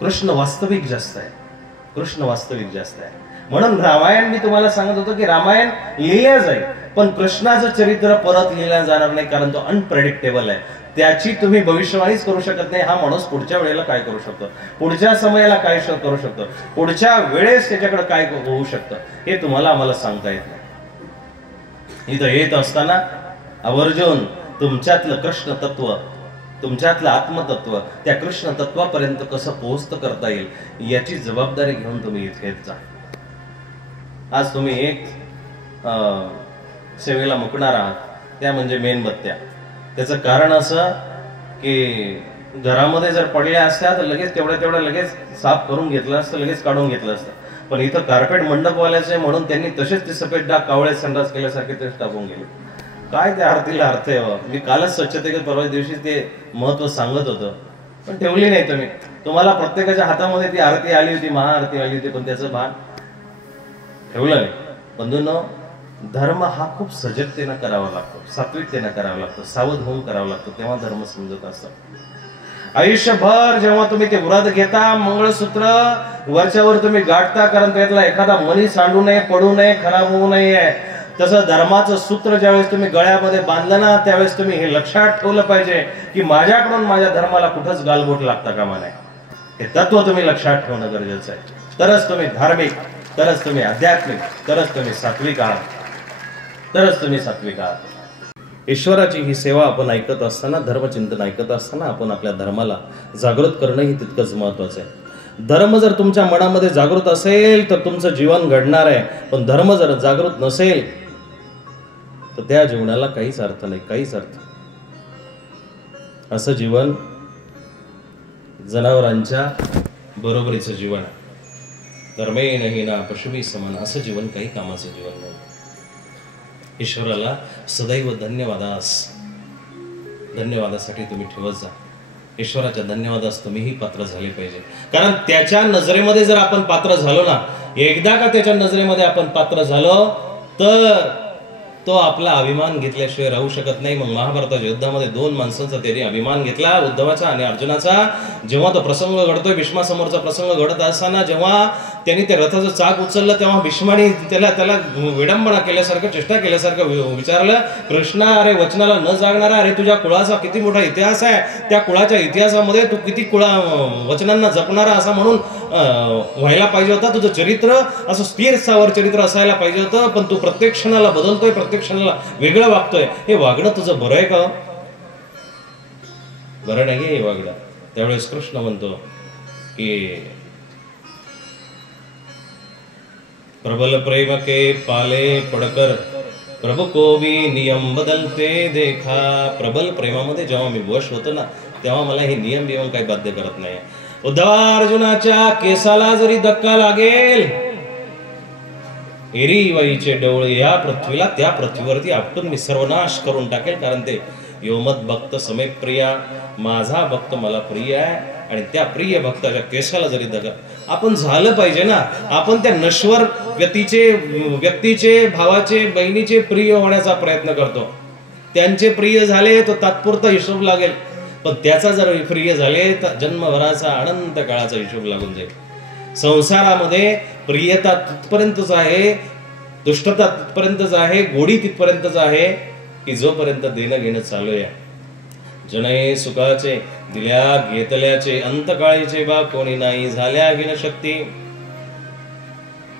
कृष्ण वास्तविक जास्त आहे, कृष्ण वास्तविक जास्त आहे. म्हणून रामायण मी तुम्हाला सांगत होतो की रामायण लिहिलं जाईल पण कृष्णाचं चरित्र परत लिहिलं जाणार नाही, कारण तो अनप्रेडिक्टेबल आहे. त्याची तुम्ही भविष्यवाणीच करू शकत नाही. हा माणूस पुढच्या वेळेला काय करू शकतो, पुढच्या समयाला काय करू शकतो, पुढच्या वेळेस त्याच्याकडे काय होऊ शकतं हे तुम्हाला आम्हाला सांगता येत नाही. इथं येत असताना आवर्जून तुमच्यातलं कृष्ण तत्व, तुमच्यातलं आत्मतत्व त्या कृष्ण तत्वापर्यंत कसं पोहोचत करता येईल याची जबाबदारी घेऊन तुम्ही इथे येत जा. आज तुम्ही एक सेवेला मुकणार आहात, त्या म्हणजे मेणबत्त्या. त्याचं कारण असं की घरामध्ये जर पडल्या असत्या तर लगेच तेवढ्या लगेच साफ करून घेतलं असतं, लगेच काढून घेतलं असतं. पण इथं कार्पेट मंडपवाल्याचे म्हणून त्यांनी तसेच ते सफेद डाग कावळे संडास केल्यासारखे तेच टाकून गेले. काय त्या आरतीला अर्थ आहे? मी कालच स्वच्छतेच्या परवा दिवशी ते महत्व सांगत होतं, पण ठेवली नाही तुम्ही. तुम्हाला प्रत्येकाच्या हातामध्ये ती आरती आली होती, महाआरती आली होती, पण त्याचं भान ठेवलं नाही. बंधूंनो, धर्म हा खूप सजगतेनं करावा लागतो, सात्विकतेनं करावा लागतो, सावध होऊन करावा लागतो, तेव्हा धर्म समजत असतो. आयुष्यभर जेव्हा तुम्ही ते व्रत घेता, मंगळसूत्र वरच्यावर तुम्ही गाठता, कारण त्यातला एखादा मणी सांडू नये, पडू नये, खराब होऊ नये. तसं धर्माचं सूत्र ज्यावेळेस तुम्ही गळ्यामध्ये बांधलं ना, त्यावेळेस तुम्ही हे लक्षात ठेवलं पाहिजे की माझ्याकडून माझ्या धर्माला कुठंच गालबोट लागता कामा नये. हे तत्व तुम्ही लक्षात ठेवणं गरजेचं आहे. तरच तुम्ही धार्मिक, तरच तुम्ही आध्यात्मिक, तरच तुम्ही सात्विक आहात, तरच तुम्ही सात्विक आहात. ईश्वराची ही सेवा आपण ऐकत असताना, धर्मचिंतन ऐकत असताना आपण आपल्या धर्माला जागृत करणं ही तितकंच महत्त्वाचं आहे. धर्म जर तुमच्या मनामध्ये जागृत असेल तर तुमचं जीवन घडणार आहे, पण धर्म जर जागृत नसेल तर त्या जीवनाला काहीच अर्थ नाही, काहीच अर्थ. असं जीवन जनावरांच्या बरोबरीचं जीवन आहे. धर्मेण हीना पशुभी समान, असं जीवन काही कामाचं जीवन नाही. ईश्वराला सदैव धन्यवादासाठी तुम्ही ठेवत जा. ईश्वराच्या धन्यवादास तुम्हीही पात्र झाले पाहिजे. कारण त्याच्या नजरेमध्ये जर आपण पात्र झालो ना, एकदा का त्याच्या नजरेमध्ये आपण पात्र झालो तर तो आपला अभिमान घेतल्याशिवाय राहू शकत नाही. मग महाभारताच्या युद्धामध्ये 2 माणसांचा त्यांनी अभिमान घेतला, उद्धवाचा आणि अर्जुनाचा. जेव्हा तो प्रसंग घडतोय, भीष्मासमोरचा प्रसंग घडत असताना जेव्हा त्यांनी ते रथाचं चाक उचललं तेव्हा भीष्माने त्याला विडंबना केल्यासारखं, चेष्टा केल्यासारखं विचारलं, कृष्णा अरे वचनाला न जागणारा, अरे तुझ्या कुळाचा किती मोठा इतिहास आहे, त्या कुळाच्या इतिहासामध्ये तू किती वचनांना जपणारा असा म्हणून व्हायला पाहिजे होता. तुझं चरित्र असं स्थिर सावर चरित्र असायला पाहिजे होतं, पण तू प्रत्येक क्षणाला बदलतोय, प्रत्येक क्षणाला वेगळं वागतोय. हे वागणं तुझं बरं आहे का? बरं नाही हे वागणं. त्यावेळेस कृष्ण म्हणतो की प्रबल प्रेम के पाले पडकर प्रभु को भी नियम बदलते देखा. प्रबल प्रेमामध्ये जेव्हा मी वश होतो ना, तेव्हा मला हे नियम बियम काही बाध्य करत नाही. उद्धवा अर्जुनाच्या केसाला जरी धक्का लागेल, एरीवाईचे डोळे या पृथ्वीला त्या पृथ्वीवरती आपटून मी सर्वनाश करून टाकेल. कारण ते योमत भक्त समे प्रिया, माझा भक्त मला प्रिय आहे. आणि त्या प्रिय भक्ताच्या केसाला जरी धक्का, आपण झालं पाहिजे ना. आपण त्या नश्वर व्यक्तीचे भावाचे बहिणीचे प्रिय होण्याचा प्रयत्न करतो. त्यांचे प्रिय झाले तर तात्पुरता हिशोब लागेल, पण त्याचा जर प्रिय झाले तर जन्मभराचा अनंत काळाचा हिशोब लागून जाईल. संसारामध्ये प्रियता तिथपर्यंतच आहे, दुष्टता तिथपर्यंतच आहे, गोडी तिथपर्यंतच आहे की जोपर्यंत देणं घेणं चालू आहे. जने सुखाचे दिल्या घेतल्याचे, अंतकाळीचे बा कोणी नाही झाल्या घेणं शक्ती.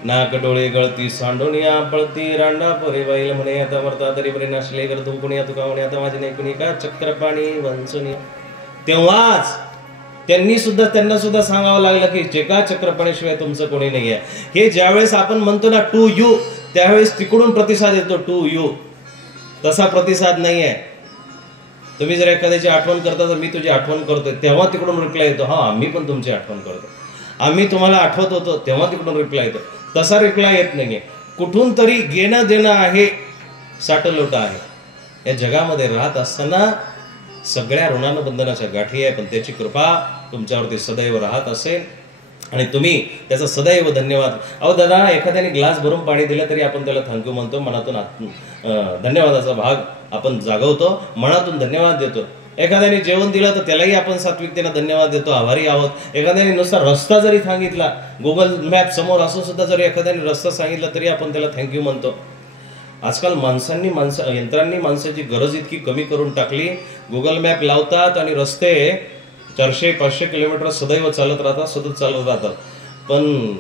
नाक डोळे गळती सांडोनिया पळती, रांडा परे बैल म्हणे आता मरता तरी बरे नाशले कर तुम कुणी तुका म्हणे आता माझे नाही कुणी का चक्रपाणी वंचुनी. तेव्हाच त्यांना सुद्धा सांगावं लागलं की चेका चक्रपाणीशिवाय तुमचं कोणी नाही आहे. हे ज्यावेळेस आपण म्हणतो ना टू यू, त्यावेळेस तिकडून प्रतिसाद येतो टू यू. तसा प्रतिसाद नाही आहे. तुम्ही जर एखाद्याची आठवण करता तर मी तुझी आठवण करतोय, तेव्हा तिकडून रिप्लाय येतो हा आम्ही पण तुमची आठवण करतो. आम्ही तुम्हाला आठवत होतो, तेव्हा तिकडून रिप्लाय येतो. तसा रिप्लाय येत नाहीये. कुठून तरी घेणं देणं आहे, साठलोटा आहे. या जगामध्ये राहत असताना सगळ्या ऋणानुबंधनाच्या गाठी आहे, पण त्याची कृपा तुमच्यावरती सदैव राहत असेल आणि तुम्ही त्याचा सदैव धन्यवाद. अहो दादा, एखाद्याने ग्लास भरून पाणी दिलं तरी आपण त्याला थँक्यू म्हणतो, मनातून धन्यवादाचा भाग आपण जागवतो, मनातून धन्यवाद देतो. एखाद्याने जेवण दिलं तर त्यालाही आपण सात्विकतेने धन्यवाद देतो, आभारी आहोत. एखाद्याने नुसता रस्ता जरी सांगितला, गुगल मॅप समोर असून सुद्धा जरी एखाद्याने रस्ता सांगितला तरी आपण त्याला थँक्यू म्हणतो. आजकाल यंत्रांनी माणसाची गरज इतकी कमी करून टाकली. गुगल मॅप लावतात आणि रस्ते 400-500 किलोमीटर सदैव चालत राहतात. पण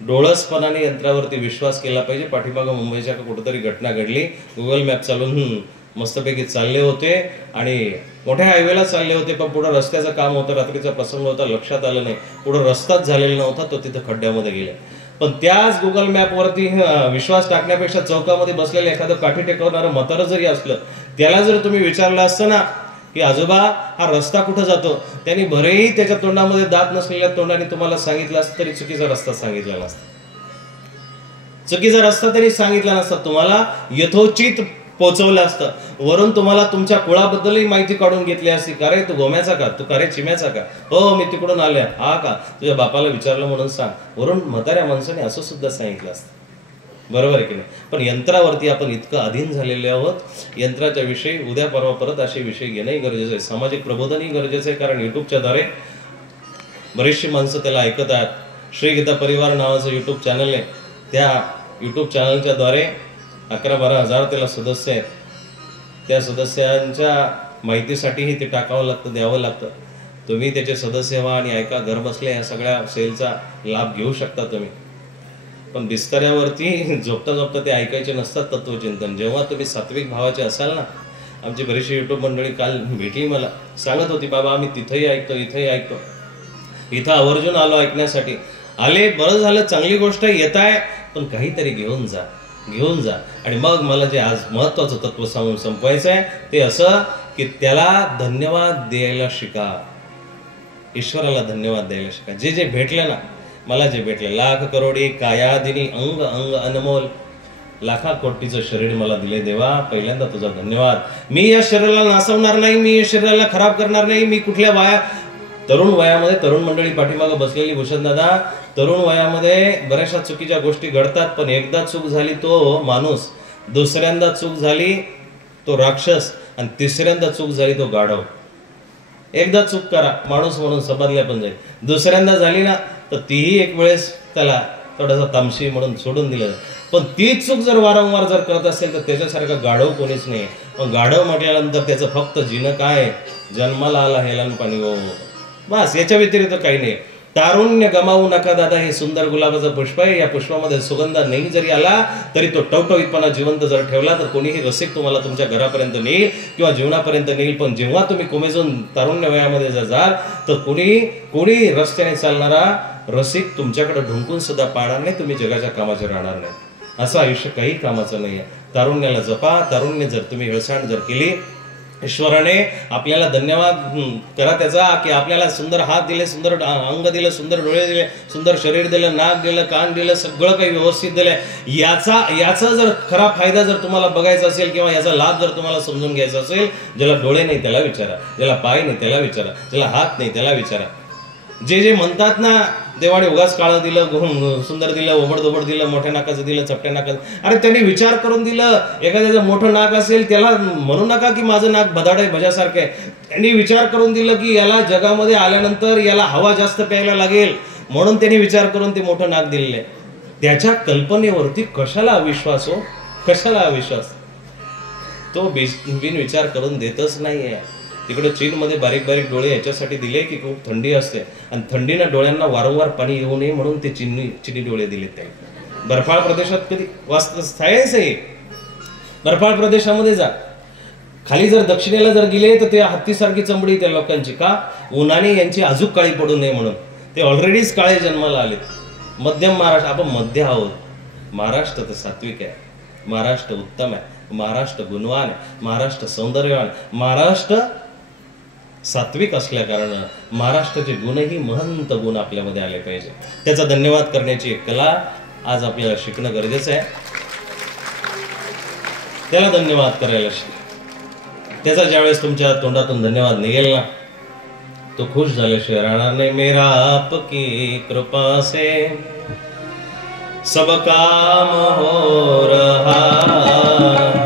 डोळसपणाने यंत्रावरती विश्वास केला पाहिजे. पाठीमागं मुंबईच्या कुठेतरी घटना घडली, गुगल मॅप चालून मस्तपैकी चालले होते आणि मोठ्या हायवेला चालले होते, पण पुढे रस्त्याचं काम होतं, रात्रीचा प्रसंग होता, लक्षात आलं नाही, पुढे रस्ताच झालेला नव्हता, तो तिथं खड्ड्यामध्ये गेला. पण त्याच गुगल मॅपवरती विश्वास टाकण्यापेक्षा चौकामध्ये बसलेलं एखादं काठी टेकवणारं म्हातारं जरी असलं, त्याला जर तुम्ही विचारलं असतं ना की आजोबा हा रस्ता कुठं जातो, त्यांनी भरेही त्याच्या तोंडामध्ये दात नसलेल्या तोंडाने तुम्हाला सांगितलं असतं तरी चुकीचा रस्ता सांगितला नसता. चुकीचा रस्ता तरी सांगितला नसता, तुम्हाला यथोचित पोहोचवलं असतं. वरून तुम्हाला तुमच्या कुळाबद्दलही माहिती काढून घेतली असती. का रे तू गोम्याचा का, तू का रे चिम्याचा का, हो मी तिकडून आल्या, हा का, तुझ्या बापाला विचारलं म्हणून सांग. वरून म्हाताऱ्या माणसाने असं सुद्धा सांगितलं असतं. बरोबर आहे की नाही? पण यंत्रावरती आपण इतकं अधीन झालेले आहोत. यंत्राच्या विषयी उद्या परवा परत असे विषय घेणंही गरजेचं आहे. सामाजिक प्रबोधनही गरजेचं आहे, कारण युट्यूबच्या द्वारे बरीचशी माणसं त्याला ऐकत आहेत. श्री गीता परिवार नावाचं युट्यूब चॅनल आहे. त्या युट्यूब चॅनलच्या द्वारे 11-12 हजार त्याला सदस्य आहेत. त्या सदस्यांच्या माहितीसाठीही ते टाकावं लागतं, द्यावं लागतं. तुम्ही त्याचे सदस्य व्हा आणि ऐका. घर बसल्या या सगळ्या सेलचा लाभ घेऊ शकता तुम्ही. पण बिस्तऱ्यावरती झोपता झोपता ते ऐकायचे नसतात तत्वचिंतन. जेव्हा तुम्ही सात्विक भावाचे असाल ना, आमची बरीचशी युट्यूब मंडळी काल भेटली, मला सांगत होती बाबा आम्ही तिथंही ऐकतो, इथंही ऐकतो, इथं आवर्जून आलो ऐकण्यासाठी. आले, बरं झालं, चांगली गोष्ट येत आहे, पण काहीतरी घेऊन जा. आणि मग मला जे आज महत्वाचं तत्व सांगून संपवायचं आहे ते असं की त्याला धन्यवाद द्यायला शिका, ईश्वराला धन्यवाद द्यायला शिका. जे जे भेटलं ना, मला जे भेटलं, लाख करोडी कायादिनी अंग अंग अनमोल, लाखा कोटीचं शरीर मला दिले देवा, पहिल्यांदा तुझा धन्यवाद. मी या शरीराला नासवणार नाही, मी या शरीराला खराब करणार नाही. मी कुठल्या तरुण वयामध्ये, तरुण मंडळी पाठीमागं बसलेली भूषण दादा, तरुण वयामध्ये बऱ्याचशा चुकीच्या गोष्टी घडतात, पण एकदा चूक झाली तो माणूस, दुसऱ्यांदा चूक झाली तो राक्षस, आणि तिसऱ्यांदा चूक झाली तो गाढव. एकदा चूक करा माणूस म्हणून समजल्या पण जाईल, दुसऱ्यांदा झाली ना तर तीही एक वेळेस त्याला थोडासा तामशी म्हणून सोडून दिलं. पण तीच चूक जर वारंवार जर करत असेल तर त्याच्यासारखा गाढव कोणीच नाही. पण गाढव म्हटल्यानंतर त्याचं फक्त जिनं काय, जन्माला आला हेलान पाणी हो, बस, याच्या व्यतिरिक्त काही नाही. तारुण्य गमावू नका दादा, हे सुंदर गुलाबाचं पुष्प आहे. या पुष्पामध्ये सुगंध नाही जरी आला तरी तो टवटवीतपणा जिवंत जर ठेवला तर कोणीही रसिक तुम्हाला तुमच्या घरापर्यंत नेईल किंवा जीवनापर्यंत नेईल. पण जेव्हा तुम्ही कोमेजून तारुण्य वयामध्ये जर जाल तर कोणी रस्त्याने चालणारा रसिक तुमच्याकडे ढुंकून सुद्धा पाहणार नाही, तुम्ही जगाच्या कामाचे राहणार नाही. असं आयुष्य काही कामाचं नाही आहे. तारुण्याला जपा. तारुण्य जर तुम्ही हेळसांड जर केली, ईश्वराने आपल्याला धन्यवाद करा त्याचा की आपल्याला सुंदर हात दिले, सुंदर अंग दिलं, सुंदर डोळे दिले, सुंदर शरीर दिलं, नाक दिलं, कान दिलं, सगळं काही व्यवस्थित दिलंय. याचा जर खरा फायदा जर तुम्हाला बघायचा असेल किंवा याचा लाभ जर तुम्हाला समजून घ्यायचा असेल, ज्याला डोळे नाही त्याला विचारा, ज्याला पाय नाही त्याला विचारा, ज्याला हात नाही त्याला विचारा. जे म्हणतात ना देवाने उगाच काळं दिलं, सुंदर दिलं, ओबडधोबड दिलं, मोठ्या नाकाचं दिलं, चपट्या नाकाचं, अरे त्यांनी विचार करून दिलं. एखाद्याचं मोठं नाक असेल त्याला म्हणू नका की माझं नाक बदाड आहे, भजासारखं आहे. त्यांनी विचार करून दिलं की याला जगामध्ये आल्यानंतर याला हवा जास्त प्यायला लागेल, म्हणून त्यांनी विचार करून ते मोठं नाक दिलेलं आहे. त्याच्या कल्पनेवरती कशाला अविश्वास हो, कशाला अविश्वास. तो बिन विचार करून देतच नाहीये. तिकडे चीनमध्ये बारीक बारीक डोळे याच्यासाठी दिले की खूप थंडी असते आणि थंडीनं डोळ्यांना वारंवार पाणी येऊ नये म्हणून ते चिनी डोळे दिले. ते बर्फाळ प्रदेशात कधी वास्तव सायन्स आहे. बर्फाळ प्रदेशामध्ये जा, खाली जर दक्षिणेला जर गेले तर ते हत्तीसारखी चमडी त्या लोकांची, का उन्हाने यांची अजून काळी पडू नये म्हणून. ते ऑलरेडीच काळे जन्माला आलेत. मध्यम महाराष्ट्र, आपण मध्य आहोत. महाराष्ट्र तर सात्विक आहे, महाराष्ट्र उत्तम आहे, महाराष्ट्र गुणवान आहे, महाराष्ट्र सौंदर्यवान, महाराष्ट्र सात्विक असल्या कारण महाराष्ट्राचे गुणही महंत गुण आपल्यामध्ये आले पाहिजे. त्याचा धन्यवाद करण्याची एक कला आज आपल्याला शिकणं गरजेचं आहे. त्याला धन्यवाद करायला शिका. त्याचा ज्यावेळेस तुमच्या तोंडातून धन्यवाद निघेल ना, तो खुश झाल्याशिवाय राहणार नाही. मेरा आपकी कृपा से सब काम हो रहा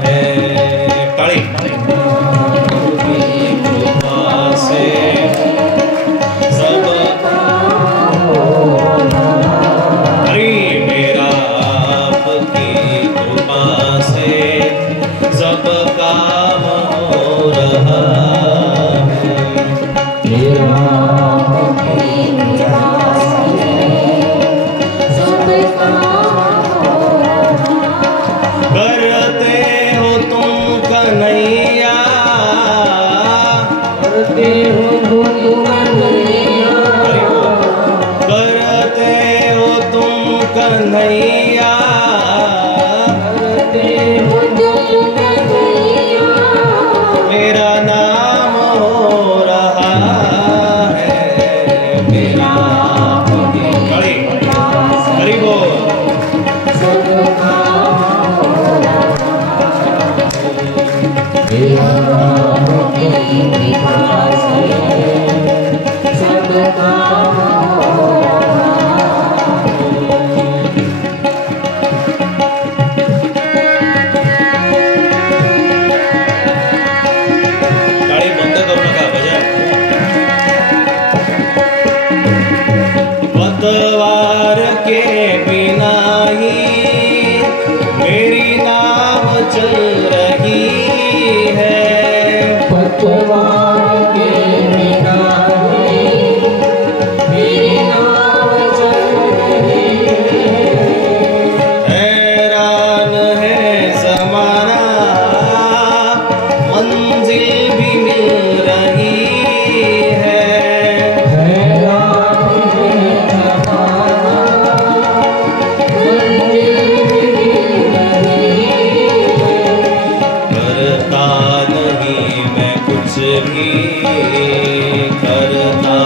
है. टाळी. Yeah. करता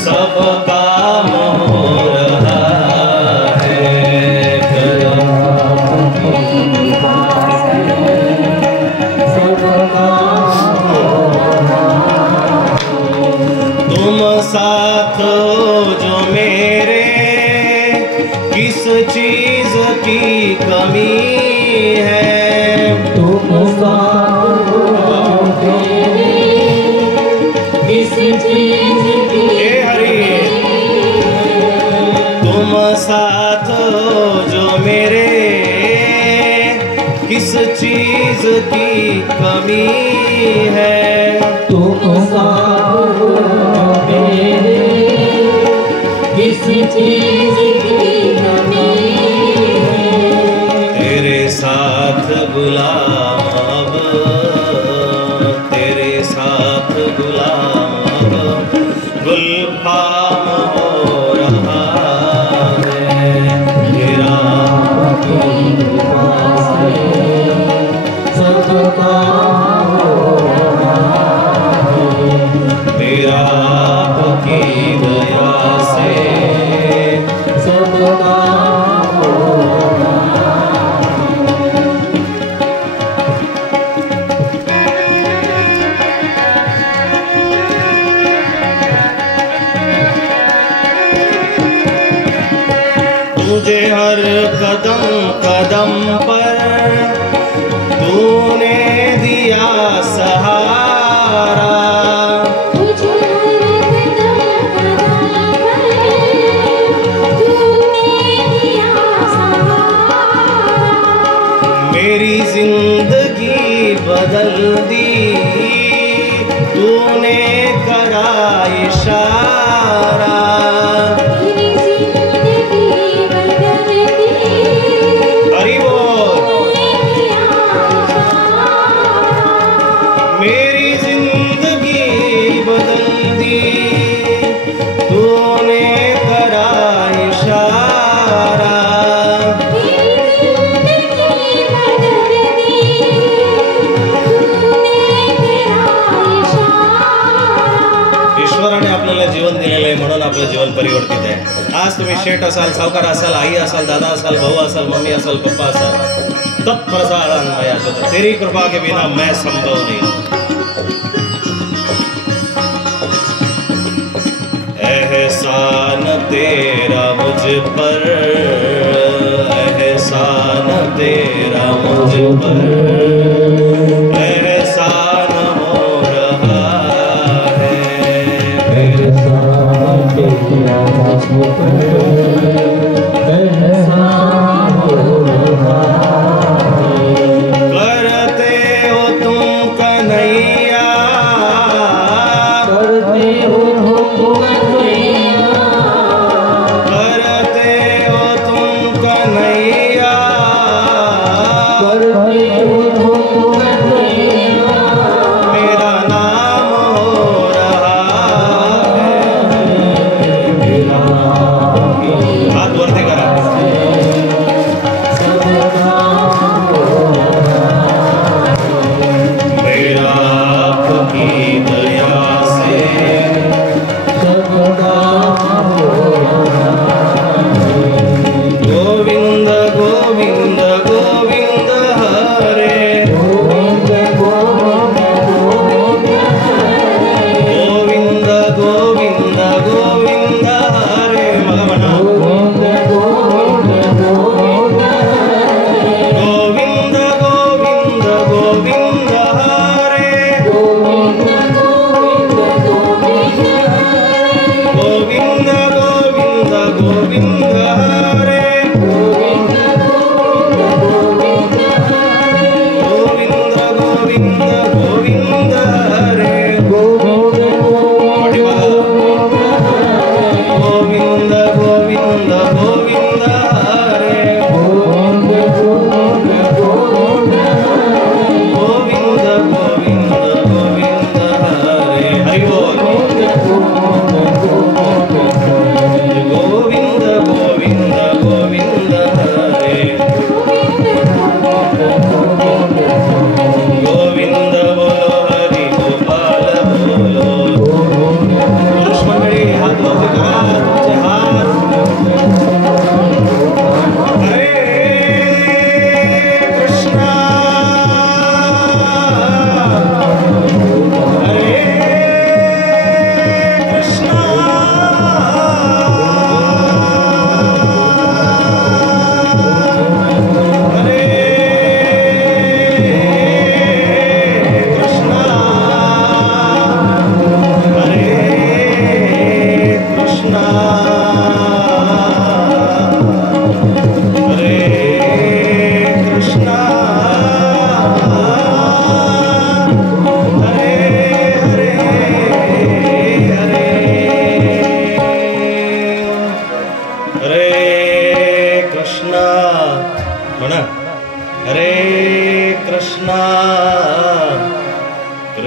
सब काम हो रहा है। तुम साथ जो मेरे किस चीज की कमी है। तुम साथ जो मेरे किस चीज की हरि तुम साथ जो मेरे किस चीज की कमी है। तुम साथ जो मेरे किस चीज की कमी है। तेरे साथ गुलाम अब, तेरे साथ गुलाम अब गुलफाम हो रहा है। तेरा सब काम हो रहा है। तेरा आपकी दया से सब काम हो रहा तुझे हर कदम कदम पर तूने दिया सहारा। तुझे हर कदम पर तूने दिया सहारा। मेरी जिंदगी बदल दी तूने करा इशारा। हरि बोल। मेरी जिंदगी बदल दी तूने करा इशारा। ईश्वराने आपल्याला जीवन दिलेलं आहे म्हणून आपलं जीवन परिवर्तित आहे। आज तुम्ही शेठ असाल, सावकार असाल, आई असाल, दादा असाल, भाऊ असाल, मम्मी असाल, पप्पा असाल, तत्प्रसारण मया जत, तेरी कृपा के बिना मैं संभव नहीं। एहसान तेरा मुझ पर, एहसान तेरा मुझ पर, एहसान हो रहा है। करते हो तुम कन्हैया, करते हो कन्हैया, करते हो तुम कन्हैया, करते हो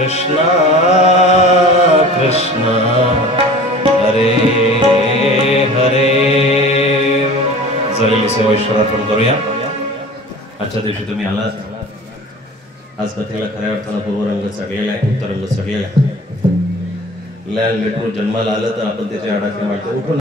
कृष्णा कृष्णा हरे हरे. झालेली सेवा ईश्वर अर्पण करूया. आजच्या दिवशी तुम्ही आलात. आज कथेला खऱ्या अर्थानं पूर्वरंग चढलेला आहे, उत्तरंग चढलेला आहे. लहान लेकरू जन्माला आलं तर आपण त्याचे आडाखे मांडतो. उठून